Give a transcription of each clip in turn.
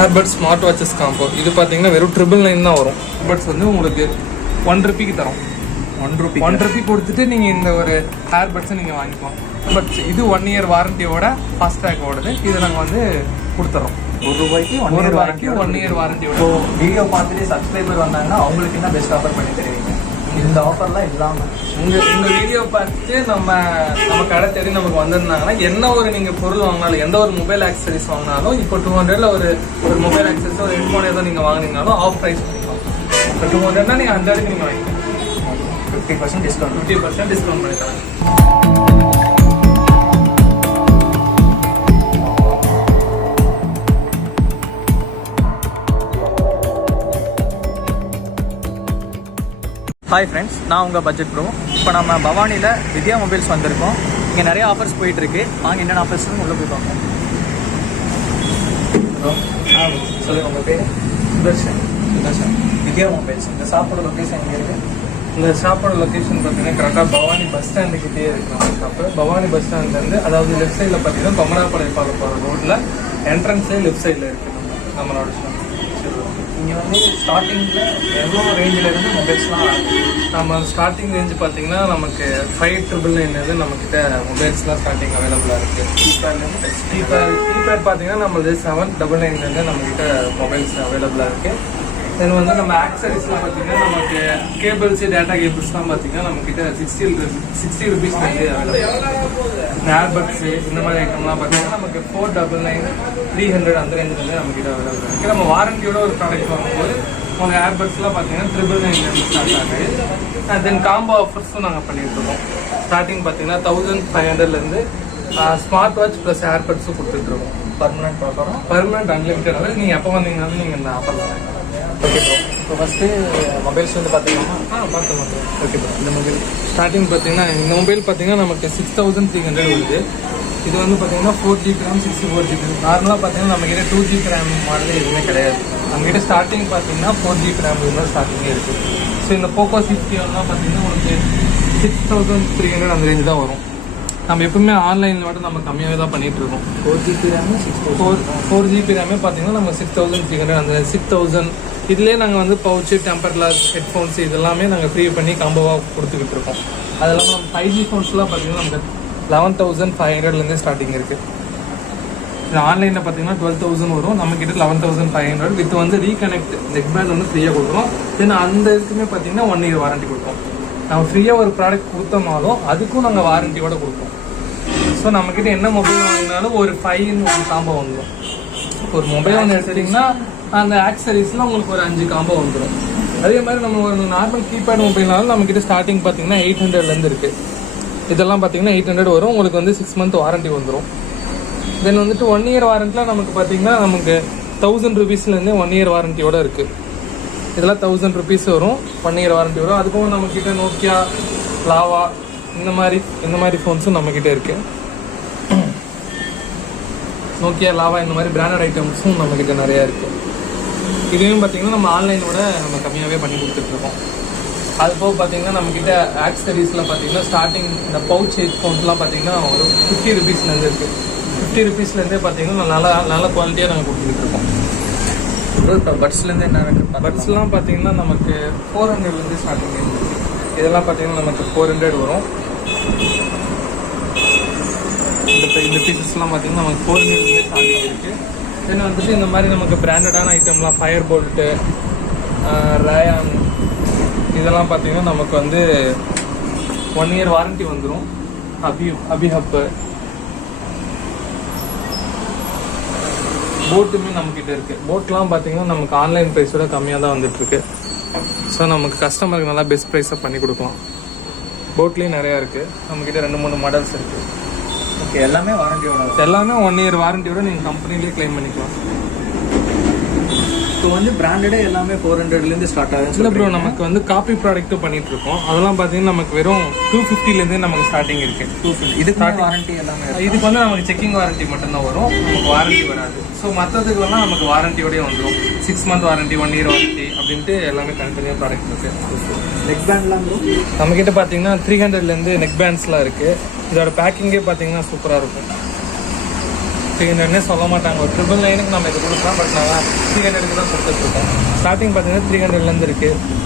Earbuds smart watches combo இது பார்த்தீங்கன்னா வெறும் 999 தான் வரும். ஏர்பட்ஸ் வந்து உங்களுக்கு ₹1 தரோம். ₹1 கொடுத்துட்டு நீங்கள் இந்த ஒரு ஏர்பட்ஸை நீங்கள் வாங்கிக்கலாம். பட் இது 1 இயர் வாரண்டியோட ஃபாஸ்ட் ட்ராக் ஓடுது. இதை நாங்கள் வந்து கொடுத்துறோம். ₹1 1 இயர் வாரண்டியோட. இப்போ வீடியோ பார்த்துட்டு சப்ஸ்கிரைபர் வந்தாங்கன்னா அவங்களுக்கு என்ன பெஸ்ட் ஆஃபர் பண்ணி தருவீங்க? இந்த ஆஃபர்லாம் இல்லாமல் இந்த வீடியோ பார்த்துட்டு நம்ம கடை தேடி நமக்கு வந்திருந்தாங்கன்னா என்ன ஒரு நீங்கள் பொருள் வாங்கினாலும் எந்த ஒரு மொபைல் ஆக்சசரிஸ் வாங்கினாலும் இப்போ 200 ஒரு மொபைல் ஆக்சசரிஸ் ஒரு ஹெட்ஃபோன் ஏதோ நீங்கள் வாங்கினீங்கனாலும் ஆஃப் ப்ரைஸ் பண்ணிக்கலாம். இப்போ 200 நீங்கள் அந்த இடத்துக்கு நீங்கள் வாங்கிக்கலாம். 50% டிஸ்கவுண்ட் பண்ணி தரேன். ஹாய் ஃப்ரெண்ட்ஸ், நான் உங்கள் பட்ஜெட் ப்ரோ. இப்போ நம்ம பவானியில் வித்யா மொபைல்ஸ் வந்திருக்கோம். இங்கே நிறைய ஆஃபர்ஸ் போயிட்டுருக்கு. வாங்க என்னென்ன ஆஃபர்ஸ்னு உள்ளே போய் பார்ப்போம். சொல்லுங்கள், உங்கள் பேர்? சுதர்ஷன். வித்யா மொபைல்ஸ் இந்த ஷாப்போட லொக்கேஷன் எங்கே இருக்குது? இந்த ஷாப்போட லொக்கேஷன் பார்த்தீங்கன்னா கரெக்டாக பவானி பஸ் ஸ்டாண்டுக்கிட்டே இருக்கு நம்ம ஷாப்பு. பவானி பஸ் ஸ்டாண்ட்லேருந்து அதாவது லெஃப்ட் சைடில் பார்த்தீங்கன்னா கொமராப்பாளையம் போகிற ரோட்டில் என்ட்ரன்ஸே லெஃப்ட் சைடில் இருக்குது நம்மளோட ஷாப். இங்கே வந்து ஸ்டார்டிங்கில் எவ்வளோ ரேஞ்சிலேருந்து மொபைல்ஸ்லாம் நம்ம ஸ்டார்டிங் ரேஞ்சு பார்த்தீங்கன்னா நமக்கு 5,999 நம்மக்கிட்ட மொபைல்ஸ்லாம் ஸ்டார்டிங் அவைலபிளாக இருக்குது. கீபேட் பார்த்தீங்கன்னா நம்மளது 7,999 நம்மக்கிட்ட மொபைல்ஸ் அவைலபிளாக இருக்குது. தென் வந்து நம்ம ஆக்சரிஸ்லாம் பார்த்தீங்கன்னா நமக்கு கேபிள்ஸு டேட்டா கேபிள்ஸ்லாம் பார்த்தீங்கன்னா நம்மக்கிட்ட 60 ருபீஸ்லேருந்து அவைலபிள். ஏர்பட்ஸு இந்த மாதிரி ஐட்டம்லாம் பார்த்தீங்கன்னா நமக்கு 499, 300 அந்த ரேஞ்சிலேருந்து நம்மக்கிட்ட அவைலபிள் இருக்குது. நம்ம வாரண்டியோட ஒரு ப்ராடக்ட் வாங்கும்போது உங்கள் ஏர்பட்ஸ்லாம் பார்த்தீங்கன்னா 999 ஸ்டார்ட் ஆகுது. தென் காம்போ ஆஃபர்ஸும் நாங்கள் பண்ணிகிட்ருக்கோம். ஸ்டார்டிங் பார்த்தீங்கன்னா 1500லேருந்து ஸ்மார்ட் வாட்ச் ப்ளஸ் ஏர்பட்ஸும் கொடுத்துட்ருக்கோம். Permanent unlimited. நீங்கள் எப்போ வந்தீங்கன்னாலும் நீங்கள் இந்த ஆஃபரில் வாங்கிக்கலாம். Okay bro. இப்போ ஃபஸ்ட்டு மொபைல்ஸ் வந்து பார்த்தீங்கன்னா பார்த்தேன். Okay bro. இந்த மொபைல் ஸ்டார்டிங் பார்த்தீங்கன்னா இந்த மொபைல் பார்த்தீங்கன்னா நமக்கு 6300 வருது. இது வந்து பார்த்தீங்கன்னா 4GB RAM 64GB. நார்மலாக பார்த்தீங்கன்னா நம்மகிட்ட 2GB RAM மாடல் எதுவுமே கிடையாது. நம்மகிட்ட ஸ்டார்டிங் பார்த்தீங்கன்னா 4GB RAM இருந்தால் ஸ்டார்டிங்கே இருக்குது. ஸோ இந்த போக்கோ 60 பார்த்தீங்கன்னா உங்களுக்கு 6300 அந்த ரேஞ்சு தான் வரும். நம்ம எப்பவுமே ஆன்லைனில் மட்டும் நம்ம கம்மியாகவே தான் பண்ணிகிட்டு இருக்கோம். 4GB RAM 4GB RAM பார்த்தீங்கன்னா நம்ம 6300 அந்த 6000 இதுலேயே நாங்கள் வந்து பவுச்சு, டெம்பர் கிளாஸ், ஹெட்ஃபோன்ஸ் இதெல்லாமே நாங்கள் ஃப்ரீ பண்ணி காம்போவாக கொடுத்துக்கிட்டு இருக்கோம். அது இல்லாமல் நம்ம 5G ஃபோன்ஸ்லாம் பார்த்தீங்கன்னா நமக்கு 11,500லேருந்தே ஸ்டார்டிங் இருக்குது. இது ஆன்லைனில் பார்த்தீங்கன்னா 12,000 வரும். நம்மக்கிட்ட 11,500 வித் வந்து ரீகனெக்ட் நெக் பேண்ட் வந்து ஃப்ரீயாக கொடுக்குறோம். தென் அந்த இதுக்குமே பார்த்தீங்கன்னா 1 இயர் வாரண்டி கொடுப்போம். நம்ம ஃப்ரீயாக ஒரு ப்ராடக்ட் கொடுத்தோம்னாலும் அதுக்கும் நாங்கள் வாரண்டியோட கொடுப்போம். ஸோ நம்மக்கிட்ட என்ன மொபைல் வாங்கினாலும் ஒரு 5 in 1 காம்போ வந்துடும். ஒரு மொபைல் வந்து எடுத்துட்டிங்கன்னா அந்த ஆக்சரிஸில் உங்களுக்கு ஒரு 5 காம்போ வந்துடும். அதே மாதிரி நம்ம ஒரு நார்மல் கீபேட் மொபைல்னாலும் நம்மக்கிட்ட ஸ்டார்டிங் பார்த்தீங்கன்னா 800லேருந்து இருக்குது. இதெல்லாம் பார்த்தீங்கன்னா 800 வரும். உங்களுக்கு வந்து 6 month வாரண்டி வந்துடும். தென் வந்துட்டு 1 இயர் வாரண்டியில் நமக்கு பார்த்தீங்கன்னா நமக்கு 1000 ருபீஸ்லேருந்தே 1 இயர் வாரண்டியோட இருக்குது. இதெல்லாம் 1000 ருபீஸ் வரும். 1 இயர் வாரண்டி வரும். அதுக்கும் நம்மக்கிட்ட நோக்கியா, லாவா இந்த மாதிரி ஃபோன்ஸும் நம்மக்கிட்ட இருக்குது. நோக்கியா, லாவா இந்த மாதிரி பிராண்டட் ஐட்டம்ஸும் நம்மக்கிட்ட நிறையா இருக்குது. இதையும் பார்த்தீங்கன்னா நம்ம ஆன்லைனோட நம்ம கம்மியாகவே பண்ணி கொடுத்துட்ருக்கோம். அது போக பார்த்தீங்கன்னா நம்மக்கிட்ட ஆக்சரிஸில் பார்த்தீங்கன்னா ஸ்டார்டிங் இந்த பவுச் ஹெட்ஃபோன்ஸ்லாம் பார்த்தீங்கன்னா ஒரு 50 ருபீஸ்லேருந்து இருக்குது. 50 ருபீஸ்லேருந்தே பார்த்தீங்கன்னா நல்ல குவாலிட்டியாக நாங்கள் கொடுத்துக்கிட்டு இருக்கோம். இப்போ பட்ஸ்லேருந்து என்ன இருக்குது? பட்ஸ்லாம் பார்த்தீங்கன்னா நமக்கு 400லேருந்து ஸ்டார்டிங் இருக்குது. இதெல்லாம் பார்த்தீங்கன்னா நமக்கு 400 வரும். இந்த பீசஸ்லாம் பார்த்தீங்கன்னா நமக்கு 400லேருந்து ஸ்டார்டிங் இருக்குது. தென் வந்துட்டு இந்த மாதிரி நமக்கு பிராண்டடான ஐட்டம்லாம் ஃபயர் போல்ட்டு, ரயான் இதெல்லாம் பார்த்தீங்கன்னா நமக்கு வந்து 1 இயர் வாரண்டி வந்துடும். அபிஹப்பு போட்டுமே நம்மக்கிட்ட இருக்குது. போட்லாம் பார்த்தீங்கன்னா நமக்கு ஆன்லைன் ப்ரைஸோட கம்மியாக தான் வந்துட்டுருக்கு. ஸோ நமக்கு கஸ்டமருக்கு நல்லா பெஸ்ட் ப்ரைஸாக பண்ணி கொடுக்கலாம். போட்லேயும் நிறையா இருக்குது. நம்மக்கிட்ட 2-3 மாடல்ஸ் இருக்குது. ஓகே, எல்லாமே வாரண்டியோட? எல்லாமே 1 இயர் வாரண்டியோட நீங்கள் கம்பெனிலேயே கிளைம் பண்ணிக்கலாம். இப்போ வந்து பிராண்டடே எல்லாமே 400லேருந்து ஸ்டார்ட் ஆகுது. இல்லை ப்ரோ, நமக்கு வந்து காப்பி ப்ராடக்ட்டும் பண்ணிட்டு இருக்கோம். அதெல்லாம் பார்த்தீங்கன்னா நமக்கு வெறும் 250லேருந்தே நமக்கு ஸ்டார்டிங் இருக்குது. 250 இதுக்கு வாரண்டி எல்லாமே? இதுக்கு வந்து நமக்கு செக்கிங் வாரண்டி மட்டும்தான் வரும். நமக்கு வாரண்டி வராது. ஸோ மற்றதுக்குலாம் நமக்கு வாரண்டியோடய வந்துடும். 6 month வாரண்டி, 1 இயர் வாரண்டி அப்படின்ட்டு எல்லாமே தனித்தனியாக ப்ராடக்ட் இருக்குது. நெக் பேண்ட்லாம் நம்மக்கிட்ட பார்த்தீங்கன்னா 300லேருந்து நெக் பேண்ட்ஸ்லாம் இருக்குது. இதோட பேக்கிங்கே பார்த்தீங்கன்னா சூப்பராக இருக்கும். 300னே சொல்ல மாட்டாங்க. ஒரு 999க்கு நம்ம இது கொடுக்கலாம். பட் நாங்கள் 300க்கு தான் கொடுத்துட்ருக்கோம். ஸ்டார்டிங் பார்த்தீங்கன்னா 300லேருந்து இருக்குது.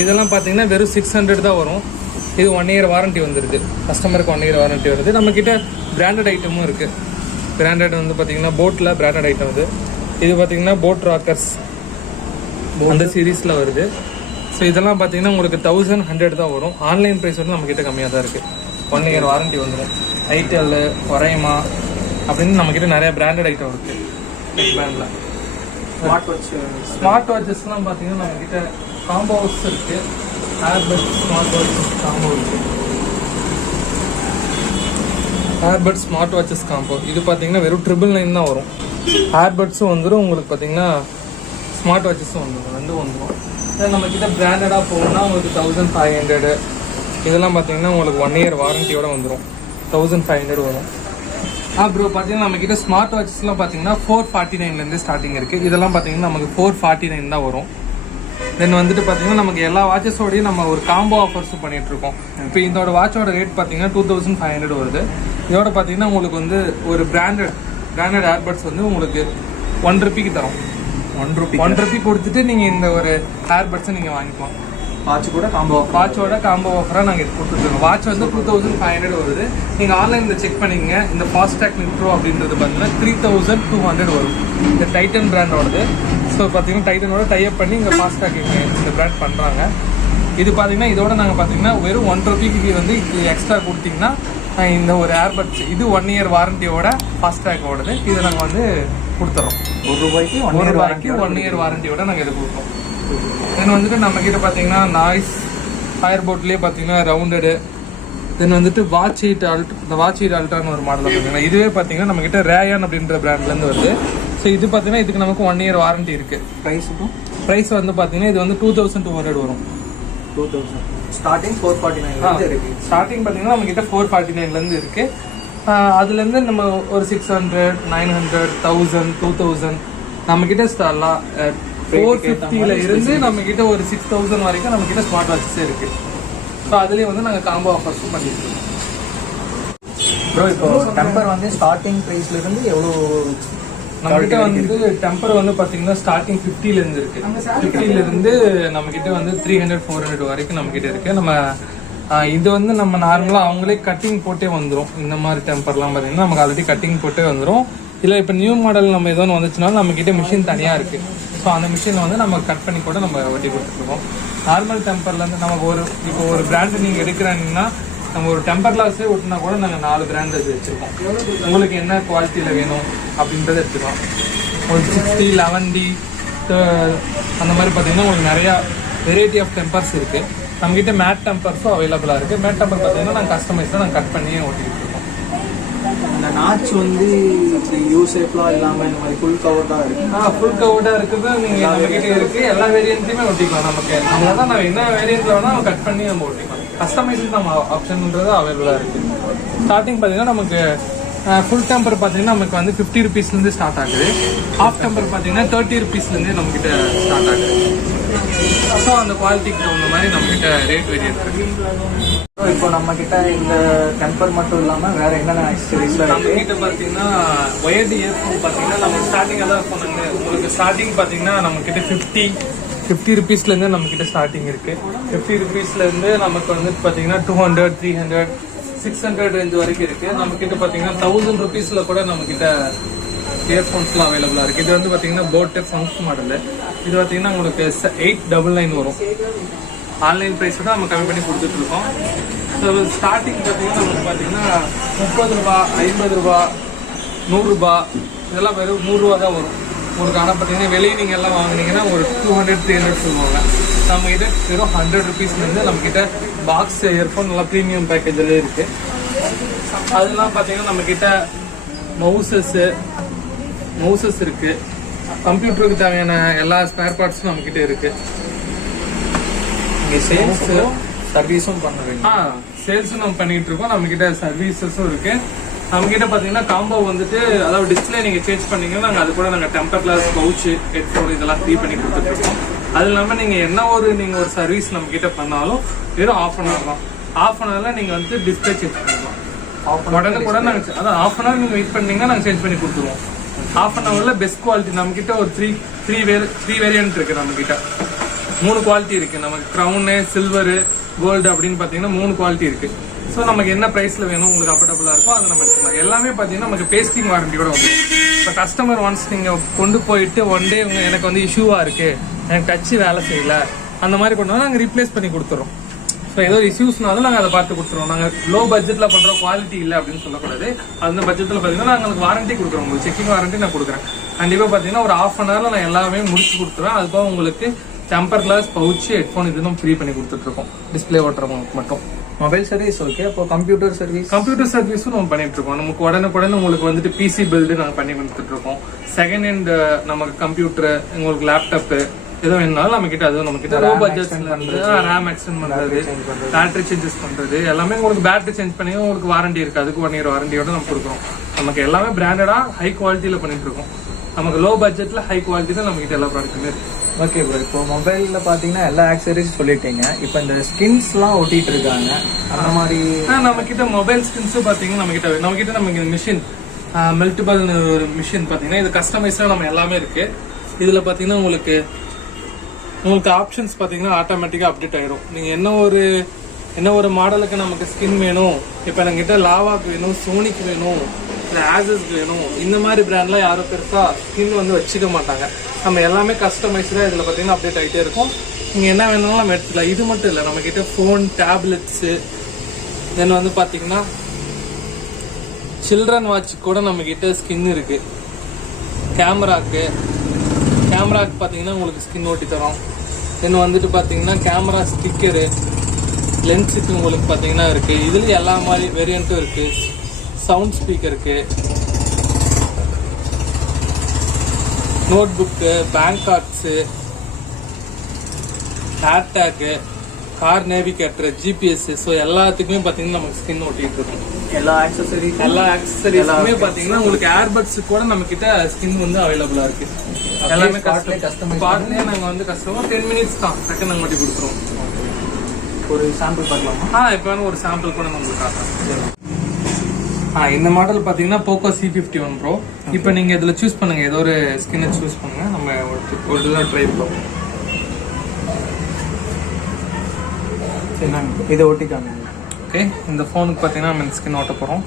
இதெல்லாம் பார்த்தீங்கன்னா வெறும் 600 தான் வரும். இது 1 இயர் வாரண்ட்டி வந்துடுது. கஸ்டமருக்கு 1 இயர் வாரண்ட்டி வருது. நம்மக்கிட்ட பிராண்டட் ஐட்டமும் இருக்குது. பிராண்டட் வந்து பார்த்தீங்கன்னா போட்டில் பிராண்டட் ஐட்டம் இது பார்த்தீங்கன்னா போட் ராக்கர்ஸ் அந்த சீரீஸில் வருது. ஸோ இதெல்லாம் பார்த்தீங்கன்னா உங்களுக்கு 1100 தான் வரும். ஆன்லைன் ப்ரைஸ் வந்து நம்மக்கிட்ட கம்மியாக தான் இருக்குது. 1 இயர் வாரண்ட்டி வந்துடும். ஐட்டல், ஒரைமா அப்படின்னு நம்மக்கிட்ட நிறைய பிராண்டட் ஐட்டம் இருக்குது. டெக் பிராண்டில் ஸ்மார்ட் வாட்சஸ்லாம் பார்த்தீங்கன்னா நம்மக்கிட்ட காம்போஸ் இருக்குது. ஏர்பட் ஸ்மார்ட் வாட்சஸ் காம்போ இருக்குது. ஏர்பட் ஸ்மார்ட் வாட்சஸ் காம்போ இது பார்த்தீங்கன்னா வெறும் 999 தான் வரும். ஏர்பட்ஸும் வந்துடும் உங்களுக்கு. பார்த்தீங்கன்னா ஸ்மார்ட் வாட்சஸும் வந்துடும். ரெண்டும் வந்துடும். இதை நம்மக்கிட்ட பிராண்டடாக போகணும்னா உங்களுக்கு 1500. இதெல்லாம் பார்த்தீங்கன்னா உங்களுக்கு 1 இயர் வாரண்டியோட வந்துடும். 1500 வரும். ப்ரோ பார்த்தீங்கன்னா நம்மக்கிட்ட ஸ்மார்ட் வாட்சஸ்லாம் பார்த்தீங்கன்னா 449லேருந்து ஸ்டார்டிங் இருக்குது. இதெல்லாம் பார்த்தீங்கன்னா நமக்கு 449 தான் வரும். தென் வந்துட்டு பார்த்தீங்கன்னா நமக்கு எல்லா வாட்சஸோடையும் நம்ம ஒரு காம்போ ஆஃபர்ஸும் பண்ணிகிட்ருக்கோம். இப்போ இதோட வாட்சோட ரேட் பார்த்தீங்கன்னா 2500 வருது. இதோட பார்த்தீங்கன்னா உங்களுக்கு வந்து ஒரு பிராண்டட் ஏர்பட்ஸ் வந்து உங்களுக்கு 1 ரூபிக்கு தரோம். 1 ரூபி கொடுத்துட்டு நீங்கள் இந்த ஒரு ஏர்பட்ஸை நீங்கள் வாங்கிக்கலாம். வாட்சோட காம்போ ஆஃபராக நாங்கள் இது கொடுத்துருக்கோம். வாட்ச் வந்து 2500 வருது. நீங்கள் ஆன்லைனில் செக் பண்ணிக்கங்க. இந்த ஃபாஸ்டாக் நிட்ரோ அப்படின்றது பார்த்தீங்கன்னா 3200 வரும். இந்த டைட்டன் பிராண்டோடது. ஸோ பார்த்தீங்கன்னா டைட்டனோட டைப் பண்ணி இங்கே ஃபாஸ்டாக் இந்த பிராண்ட் பண்ணுறாங்க. இது பார்த்தீங்கன்னா இதோட நாங்கள் பார்த்தீங்கன்னா வெறும் 1 ரூபிக்கு வந்து இது எக்ஸ்ட்ரா கொடுத்தீங்கன்னா இந்த ஒரு ஏர்பட்ஸ் இது 1 இயர் வாரண்டியோட ஃபாஸ்டாகோடது இதை நாங்கள் வந்து கொடுத்துறோம். 1 ரூபாய்க்கு 1 இயர் வாரண்டியோட நாங்கள் இது கொடுப்போம். தென் வந்துட்டு நம்மக்கிட்ட பார்த்தீங்கன்னா நாய்ஸ் ஃபயர் போட்லேயே பார்த்தீங்கன்னா ரவுண்டடு. தென் வந்துட்டு வாட்ச் ஹீட் அல்ட்ரான்னு ஒரு மாடல் பார்த்தீங்கன்னா இதுவே பார்த்தீங்கன்னா நம்மக்கிட்ட ரேயான் அப்படின்ற பிராண்ட்லேருந்து வருது. ஸோ இது பார்த்தீங்கன்னா இதுக்கு நமக்கு 1 இயர் வாரண்டி இருக்குது. ப்ரைஸ் வந்து பார்த்தீங்கன்னா இது வந்து 2200 வரும். 2000 ஸ்டார்டிங் 449 இருக்கு. ஸ்டார்டிங் பார்த்தீங்கன்னா நம்மக்கிட்ட 449லேருந்து இருக்குது. அதுலேருந்து நம்ம ஒரு 600, 900, 1000, 2000 நம்மக்கிட்ட 450ல இருந்து நம்மக்கிட்ட ஒரு 6000 வரைக்கும் நம்மக்கிட்ட ஸ்மார்ட் வாட்சஸே இருக்குது. ஸோ அதுலேயே வந்து நாங்கள் காம்போ ஆஃபர்ஸும் பண்ணிட்டு இருக்கோம். ப்ரோ இப்போ டெம்பர் வந்து ஸ்டார்டிங் ப்ரைஸ்ல இருந்து எவ்வளோ நம்மகிட்ட வந்து டெம்பர் வந்து பாத்தீங்கன்னா ஸ்டார்டிங் 50லேருந்து இருக்கு. 50லேருந்து நம்மகிட்ட வந்து 300, 400 வரைக்கும் நம்மகிட்ட இருக்கு. நம்ம இது வந்து நம்ம நார்மலா அவங்களே கட்டிங் போட்டே வந்துடும். இந்த மாதிரி டெம்பர்லாம் பாத்தீங்கன்னா நமக்கு ஆல்ரெடி கட்டிங் போட்டே வந்துடும். இல்லை இப்போ நியூ மாடல் நம்ம ஏதோ வந்துச்சுனாலும் நம்மகிட்ட மிஷின் தனியா இருக்கு. ஸோ அந்த மிஷினை வந்து நம்ம கட் பண்ணி கூட நம்ம வெட்டி கொடுத்துருக்கோம். நார்மல் டெம்பர்லேருந்து நமக்கு இப்போ ஒரு பிராண்டு நீங்கள் எடுக்கிறாங்கன்னா நம்ம ஒரு டெம்பர் கிளாஸே ஒட்டினா கூட நாங்கள் 4 பிராண்டஸ் வச்சுருக்கோம். உங்களுக்கு என்ன குவாலிட்டியில் வேணும் அப்படின்றத எடுத்துக்கலாம். ஒரு 60, 11D அந்த மாதிரி பார்த்தீங்கன்னா உங்களுக்கு நிறையா வெரைட்டி ஆஃப் டெம்பர்ஸ் இருக்குது. நம்மகிட்ட மேட் டெம்பர்ஸும் அவைலபிளாக இருக்குது. மேட் டெம்பர் பார்த்தீங்கன்னா நாங்கள் கஸ்டமைஸாக நாங்கள் கட் பண்ணியே ஓட்டிக்கிட்டு இருக்கோம். அந்த நாட்ச் வந்து யூ ஷேப்லாம் இல்லாமல் இந்த மாதிரி ஃபுல் கவர்டாக இருக்குது. ஃபுல் கவர்டாக இருக்குது. நீங்கள் நம்மகிட்ட இருக்குது. எல்லா வேரியன்ட்லையுமே ஒட்டிக்கலாம். நமக்கு அதனால தான் நம்ம என்ன வேரியன்ட்ல வேணால் நம்ம கட் பண்ணி நம்ம ஒட்டிக்கலாம். கஸ்டமைஸிங் நம்ம ஆப்ஷன்ன்றது அவைலபிளாக இருக்குது. ஸ்டார்டிங் பார்த்தீங்கன்னா நமக்கு ஃபுல் டெம்பர் பார்த்தீங்கன்னா நமக்கு வந்து 50 ருபீஸ்லேருந்து ஸ்டார்ட் ஆகுது. ஹாஃப் டெம்பர் பார்த்தீங்கன்னா 30 ருபீஸ்லேருந்தே நம்மக்கிட்ட ஸ்டார்ட் ஆகுது. ஸோ அந்த குவாலிட்டிக்கு தகுந்த மாதிரி நம்மக்கிட்ட ரேட் வேரியன்ட் இருக்குது. இப்போ நம்ம கிட்ட இந்த டெம்பர் மட்டும் இல்லாமல் வேற என்னென்ன ஆக்சசரிஸ்லாம் நம்ம கிட்ட பார்த்தீங்கன்னா ஒயர்டு இயர்ஃபோன் பார்த்தீங்கன்னா நம்ம ஸ்டார்டிங்காக தான் சொன்னாங்க. உங்களுக்கு ஸ்டார்டிங் பார்த்தீங்கன்னா நம்ம கிட்ட 50 ருபீஸ்லேருந்து நம்மக்கிட்ட ஸ்டார்டிங் இருக்குது. 50 ருபீஸ்லேருந்து நமக்கு வந்து பார்த்தீங்கன்னா 200, 300, 600 ரேஞ்ச் வரைக்கும் இருக்குது. நம்மக்கிட்ட பார்த்தீங்கன்னா 1000 ருபீஸில் கூட நம்மக்கிட்ட இயர்ஃபோன்ஸ்லாம் அவைலபிளாக இருக்குது. இது வந்து பார்த்தீங்கன்னா போட்டு ஃபங்க் மாடலு. இது பார்த்தீங்கன்னா உங்களுக்கு 899 வரும். ஆன்லைன் ப்ரைஸ் கூட நம்ம கம்மி பண்ணி கொடுத்துட்ருக்கோம். ஸோ ஸ்டார்டிங் பார்த்தீங்கன்னா நமக்கு பார்த்தீங்கன்னா 30 ரூபா, 50 ரூபா, 100 ரூபா இதெல்லாம் வெறும் 100 ரூபா தான் வரும் உங்களுக்கு. ஆனால் பார்த்தீங்கன்னா வெளியே நீங்கள் எல்லாம் வாங்கினீங்கன்னா ஒரு 200, 300 சொல்லுவாங்க. நம்மகிட்ட வெறும் 100 ருபீஸ்லேருந்து நம்மக்கிட்ட பாக்ஸ் இயர்ஃபோன் நல்லா ப்ரீமியம் பேக்கேஜில் இருக்குது. அதெல்லாம் பார்த்தீங்கன்னா நம்மக்கிட்ட மவுசஸ் இருக்குது. கம்ப்யூட்டருக்கு தேவையான எல்லா ஸ்பேர் பார்ட்ஸும் நம்மக்கிட்ட இருக்குது. இங்கே சர்வீஸும் பண்ணுறீங்க? சேல்ஸும் நம்ம பண்ணிகிட்டு இருக்கோம். நம்மக்கிட்ட சர்வீசஸும் இருக்குது. நம்மக்கிட்ட பார்த்தீங்கன்னா காம்போ வந்துட்டு அதாவது டிஸ்பிளே நீங்கள் சேஞ்ச் பண்ணீங்கன்னா நாங்கள் அது கூட நாங்கள் டெம்பர் கிளாஸ், பவுச்சு, ஹெட்ஃபோன் இதெல்லாம் ஃப்ரீ பண்ணி கொடுத்துட்ருக்கோம். அது இல்லாமல் நீங்கள் ஒரு சர்வீஸ் நம்மக்கிட்ட பண்ணாலும் வெறும் ½ தான். ½ நீங்கள் வந்து டிஸ்பிளே சேஞ்ச் பண்ணலாம். உடனே கூட நாங்கள் அதான் ½ hour நீங்கள் வெயிட் பண்ணீங்கன்னா நாங்கள் சேஞ்ச் பண்ணி கொடுத்துருவோம். ½ hourல பெஸ்ட் குவாலிட்டி நம்மக்கிட்ட ஒரு த்ரீ வேரியன்ட் இருக்கு. நம்மக்கிட்ட 3 குவாலிட்டி இருக்கு. நமக்கு க்ரௌனு, சில்வரு, கோல்டு அப்படின்னு பார்த்தீங்கன்னா 3 குவாலிட்டி இருக்கு. ஸோ நமக்கு என்ன ப்ரைஸ்ல வேணும் உங்களுக்கு அஃபோர்டபுளாக இருக்கும் அதை நம்ம எடுத்துக்கலாம். எல்லாமே பார்த்தீங்கன்னா நமக்கு பேஸ்டிங் வாரண்டியோட வந்து இப்போ கஸ்டமர் ஒன்ஸ் நீங்கள் கொண்டு போயிட்டு ஒன் டே எனக்கு வந்து இஷ்யூவாக இருக்கு, எனக்கு டச்சு வேலை செய்யல, அந்த மாதிரி கொண்டு வந்து நாங்கள் ரீப்ளேஸ் பண்ணி கொடுத்துறோம். ஸோ ஏதோ இஷ்யூஸ்னாலும் நாங்கள் அதை பார்த்து கொடுத்துருவோம். நாங்கள் லோ பட்ஜெட்டில் பண்ணுறோம், குவாலிட்டி இல்லை அப்படின்னு சொல்லக்கூடாது. அந்த பட்ஜெட்டில் பார்த்தீங்கன்னா நாங்கள் வாரண்டி கொடுக்குறோம். உங்களுக்கு செக்கிங் வாரண்டி நான் கொடுக்குறேன். கண்டிப்பாக பார்த்தீங்கன்னா ஒரு ½ hourல நான் எல்லாமே முடிச்சு கொடுத்துருவேன். அதுக்காக உங்களுக்கு டெம்பர் கிளாஸ், பவுச்சு, ஹெட்ஃபோன் இது நம்ம ஃப்ரீ பண்ணி கொடுத்துட்ருக்கோம். டிஸ்பிளே ஓட்டுறவங்களுக்கு மட்டும். Mobile service okay. அப்போ கம்ப்யூட்டர் சர்வீஸும் நம்ம பண்ணிட்டு இருக்கோம். நமக்கு உடனுக்குடன் உங்களுக்கு வந்துட்டு பிசி பில்டு நாங்கள் பண்ணி கொடுத்துட்டு இருக்கோம். செகண்ட் ஹேண்ட் நமக்கு கம்ப்யூட்டர், உங்களுக்கு லேப்டாப்பு எதோ வேணாலும் நம்ம கிட்ட, அதுவும் நம்ம கிட்ட லோ பட்ஜெட் ரேம் எக்ஸ்டெண்ட் பண்றது, பேட்டரி சேஞ்சஸ் பண்றது எல்லாமே உங்களுக்கு பேட்டரி சேஞ்ச் பண்ணி உங்களுக்கு வாரண்டி இருக்கு. அதுக்கு 1 year வாரண்டியோட நம்ம கொடுக்குறோம். நமக்கு எல்லாமே பிராண்டடா ஹை குவாலிட்டியில பண்ணிட்டு இருக்கோம். நமக்கு லோ பட்ஜெட்ல ஹை குவாலிட்டி தான் நம்ம கிட்ட எல்லா ப்ராடக்ட்டுமே இருக்கு. Okay bro. இப்போ மொபைலில் பார்த்தீங்கன்னா எல்லா ஆக்சசரிஸ் சொல்லிட்டீங்க. இப்போ இந்த ஸ்கின்ஸ்லாம் ஒட்டிட்டு இருக்காங்க, அந்த மாதிரி நம்ம கிட்ட மொபைல் ஸ்கின்ஸும் பார்த்தீங்கன்னா நம்ம கிட்ட நமக்கு மிஷின் மல்டிபிள் ஒரு மிஷின் பார்த்தீங்கன்னா இது கஸ்டமைஸாக நம்ம எல்லாமே இருக்கு. இதில் பார்த்தீங்கன்னா உங்களுக்கு ஆப்ஷன்ஸ் பார்த்தீங்கன்னா ஆட்டோமேட்டிக்காக அப்டேட் ஆயிரும். நீங்கள் என்ன ஒரு மாடலுக்கு நமக்கு ஸ்கின் வேணும், இப்போ எங்ககிட்ட லாவாக்கு வேணும், சோனிக்கு வேணும், இல்லை ஆசஸ்க்கு வேணும், இந்த மாதிரி பிராண்ட்லாம் யாரும் பெருசாக ஸ்கின் வந்து வச்சுக்க மாட்டாங்க. நம்ம எல்லாமே கஸ்டமைஸ்டாக இதில் பார்த்தீங்கன்னா அப்டேட் ஆகிட்டே இருக்கும். நீங்கள் என்ன வேணாலும் நம்ம எடுத்துக்கலாம். இது மட்டும் இல்லை, நம்மக்கிட்ட ஃபோன், டேப்லெட்ஸு, தென் வந்து பார்த்தீங்கன்னா சில்ட்ரன் வாட்ச் கூட நம்மக்கிட்ட ஸ்கின் இருக்குது. கேமராக்கு பார்த்தீங்கன்னா உங்களுக்கு ஸ்கின் ஓட்டி தரோம். தென் வந்துட்டு பார்த்தீங்கன்னா கேமரா ஸ்டிக்கரு, லென்ஸுக்கு உங்களுக்கு பார்த்தீங்கன்னா இருக்குது. இதுலேயும் எல்லா மாதிரி வேரியண்ட்டும் இருக்குது. சவுண்ட் ஸ்பீக்கருக்கு, நோட் புக்கு, பேங்க் கார்ட்ஸு, ஏர்டேக்கு, கார் நேவிகேட்டர், ஜிபிஎஸ், ஸோ எல்லாத்துக்குமே பார்த்தீங்கன்னா நமக்கு ஸ்கின் ஒட்டிட்டு இருக்கும். எல்லா ஆக்சசரிஸுமே பார்த்தீங்கன்னா உங்களுக்கு ஏர்பட்ஸ் கூட நம்ம கிட்ட ஸ்கின் வந்து அவைலபிளா இருக்கு. எல்லாமே பார்ட்லேயே நாங்கள் வந்து கஸ்டமர் 10 minutes தான் செகண்ட் நாங்கள் மாட்டி கொடுத்துருவோம். ஒரு சாம்பிள் பார்க்கலாமா? இப்போ வேணும் ஒரு சாம்பிள் கூட நான் உங்களுக்கு காட்டுறேன். இந்த மாடல் பார்த்தீங்கன்னா போக்கோ C51 ப்ரோ. இப்போ நீங்கள் இதில் சூஸ் பண்ணுங்க, ஏதோ ஒரு ஸ்கின்னை சூஸ் பண்ணுங்க, நம்ம ஒரு ட்ரை பண்ணுவோம். இதை ஒட்டிக்காங்க. ஓகே, இந்த ஃபோனுக்கு பார்த்தீங்கன்னா நம்ம இந்த ஸ்கின் ஓட்ட போகிறோம்.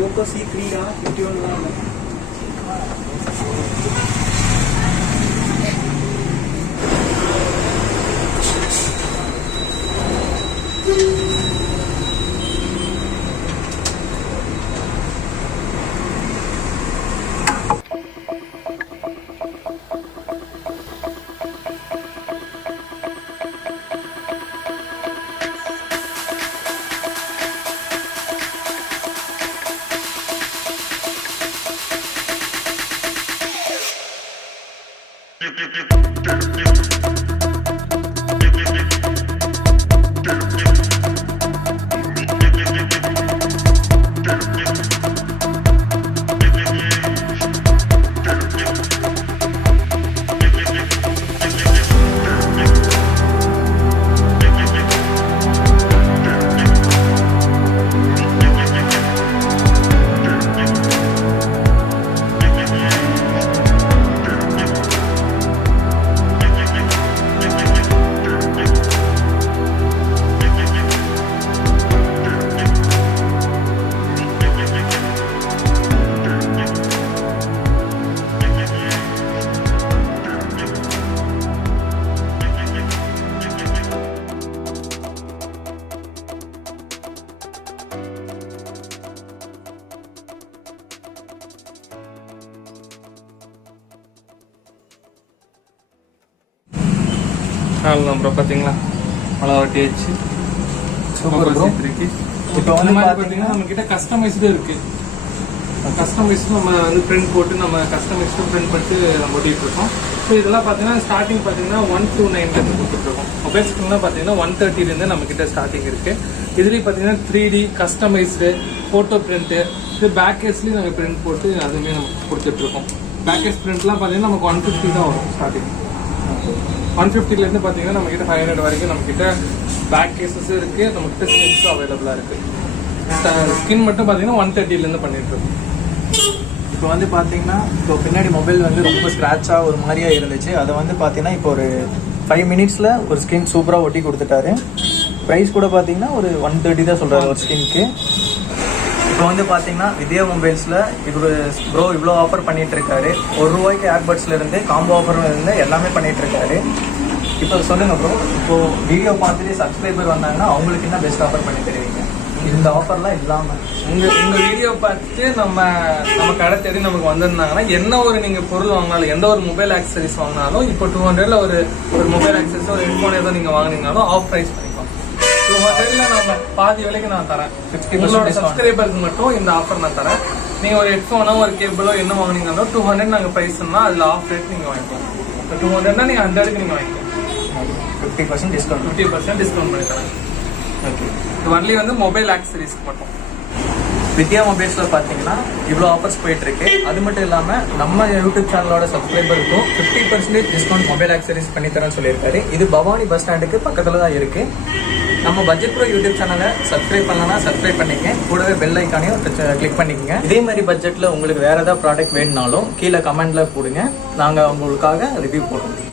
போக்கோ C51 ப்ரோ பார்த்தீங்களா அவ்வளோ ஒட்டியாச்சு. இப்போ வந்து பார்த்தீங்கன்னா நம்ம கிட்ட கஸ்டமைஸ்டு இருக்கு. கஸ்டமைஸ்டு நம்ம வந்து பிரிண்ட் போட்டு நம்ம கஸ்டமைஸ்டு பிரிண்ட் பண்ணிட்டு நம்ம ஒட்டிட்டு இருக்கோம். ஸோ இதெல்லாம் பார்த்தீங்கன்னா ஸ்டார்டிங் பார்த்தீங்கன்னா 129 கொடுத்துட்ருக்கோம். மொபைல் ஸ்கின்லாம் பார்த்தீங்கன்னா 130 நம்ம கிட்ட ஸ்டார்டிங் இருக்கு. இதுலேயும் பார்த்தீங்கன்னா 3D கஸ்டமைஸ்டு ஃபோட்டோ பிரிண்ட்டு, இது பேக் கேஸ்லேயும் நாங்கள் பிரிண்ட் போட்டு அதுவுமே நம்ம கொடுத்துட்ருக்கோம். பேக் கேஸ் பிரிண்ட்லாம் பார்த்தீங்கன்னா நமக்கு 150 தான் வரும் ஸ்டார்டிங். 150லேருந்து பார்த்தீங்கன்னா நம்மக்கிட்ட 500 வரைக்கும் நம்மக்கிட்ட பேக் கேசஸும் இருக்குது, நம்மக்கிட்ட ஸ்கின்ஸும் அவைலபிளாக இருக்குது. ஸ்கின் மட்டும் பார்த்தீங்கன்னா 130லேருந்து பண்ணிட்டு இருக்கோம். இப்போ வந்து பார்த்தீங்கன்னா இப்போ பின்னாடி மொபைல் வந்து ரொம்ப ஸ்க்ராட்சாக ஒரு மாதிரியாக இருந்துச்சு. அதை வந்து பார்த்தீங்கன்னா இப்போ ஒரு 5 மினிட்ஸில் ஒரு ஸ்கின் சூப்பராக ஒட்டி கொடுத்துட்டாரு. ப்ரைஸ் கூட பார்த்தீங்கன்னா ஒரு 130 தான் சொல்கிறாரு ஒரு ஸ்கின்க்கு. இப்போ வந்து பார்த்தீங்கன்னா வித்யா மொபைல்ஸில் ப்ரோ இவ்வளோ ஆஃபர் பண்ணிட்டு இருக்காரு. ₹1 ஏர்பட்ஸ்லேருந்து காம்போ ஆஃபர்லேருந்து எல்லாமே பண்ணிட்டு இருக்காரு. இப்போ சொல்லுங்க ப்ரோ, இப்போ வீடியோ பார்த்துட்டு சப்ஸ்கிரைபர் வந்தாங்கன்னா அவங்களுக்கு என்ன பெஸ்ட் ஆஃபர் பண்ணி தருவீங்க இந்த ஆஃபர்லாம் இல்லாமல்? உங்க வீடியோ பார்த்துட்டு நம்ம கடை தேடி நமக்கு வந்திருந்தாங்கன்னா என்ன ஒரு நீங்க பொருள் வாங்கினாலும், எந்த ஒரு மொபைல் ஆக்சசரிஸ் வாங்கினாலும், இப்போ 200ல ஒரு மொபைல் ஆக்சசரிஸ் ஒரு ஹெட்ஃபோன் ஏதோ நீங்க வாங்கினீங்கனாலும் ஆஃப் ப்ரைஸ் பண்ணிக்கலாம். 200ல நம்ம பாதி விலைக்கு நான் தரேன். 50% சப்ஸ்கிரைபருக்கு மட்டும் இந்த ஆஃபர் நான் தரேன். நீங்க ஒரு ஹெட்ஃபோனோ ஒரு கேபிளோ என்ன வாங்கினீங்கனாலும் 200 நாங்க ப்ரைஸ்னா அதுல ஆஃப் ரேட் நீங்க வாங்கிக்கலாம். 200னா நீங்க 100க்கு நீங்க வாங்கிக்கலாம். 50% டிஸ்கவுண்ட். 50% டிஸ்கவுண்ட் பண்ணி தரேன். ஓகே, இது ஒன்லி வந்து மொபைல் ஆக்சசரிஸ்க்கு மட்டும். வித்யா மொபைல்ஸில் பார்த்தீங்கன்னா இவ்வளோ ஆஃபர்ஸ் போயிட்டு இருக்கு. அது மட்டும் இல்லாமல் நம்ம யூடியூப் சேனலோட சப்ஸ்கிரைபருக்கும் 50% டிஸ்கவுண்ட் மொபைல் ஆக்சசரிஸ் பண்ணி தரேன்னு சொல்லியிருக்காரு. இது பவானி பஸ் ஸ்டாண்டுக்கு பக்கத்தில் தான் இருக்கு. நம்ம பட்ஜெட் ப்ரோ யூடியூப் சேனலை சப்ஸ்கிரைப் பண்ணலன்னா சப்ஸ்கிரைப் பண்ணிக்கங்க, கூடவே பெல் ஐக்கானையும் கிளிக் பண்ணிக்கங்க. இதே மாதிரி பட்ஜெட்டில் உங்களுக்கு வேறு ஏதாவது ப்ராடக்ட் வேணும்னாலும் கீழே கமெண்ட்ல போடுங்க, நாங்கள் உங்களுக்காக ரிவ்யூ போடுறோம்.